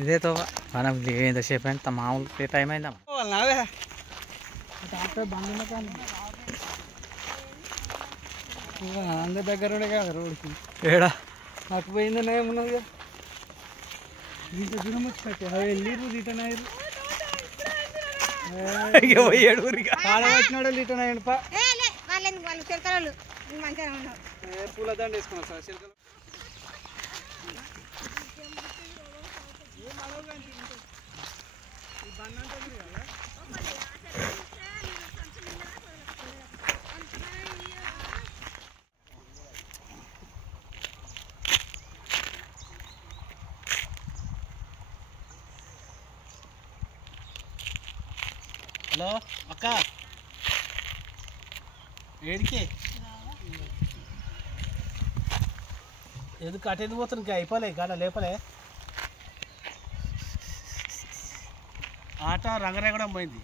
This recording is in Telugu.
ఇదే తో మనం ఎంతసేపు అయింది మామూలు టైం అయిందా అందరి దగ్గర కాదు రోడ్కి ఏడా అటు పోయిందనే ఏమున్నది కదా ఇంత దూరం వచ్చి పెట్టే అవి వెళ్ళిరు రిటర్న్ అయ్యారు పాడబట్టినాడు రిటర్న్ అయ్యాడు పూలదండ వేసుకున్నాం సార్ చిలకలు హలో అక్క ఏడికి ఎందుకు అటెండ్ పోతుంది ఇంకా అయిపోలే గాడ లేపలే ఆట రంగరేగడం పోయింది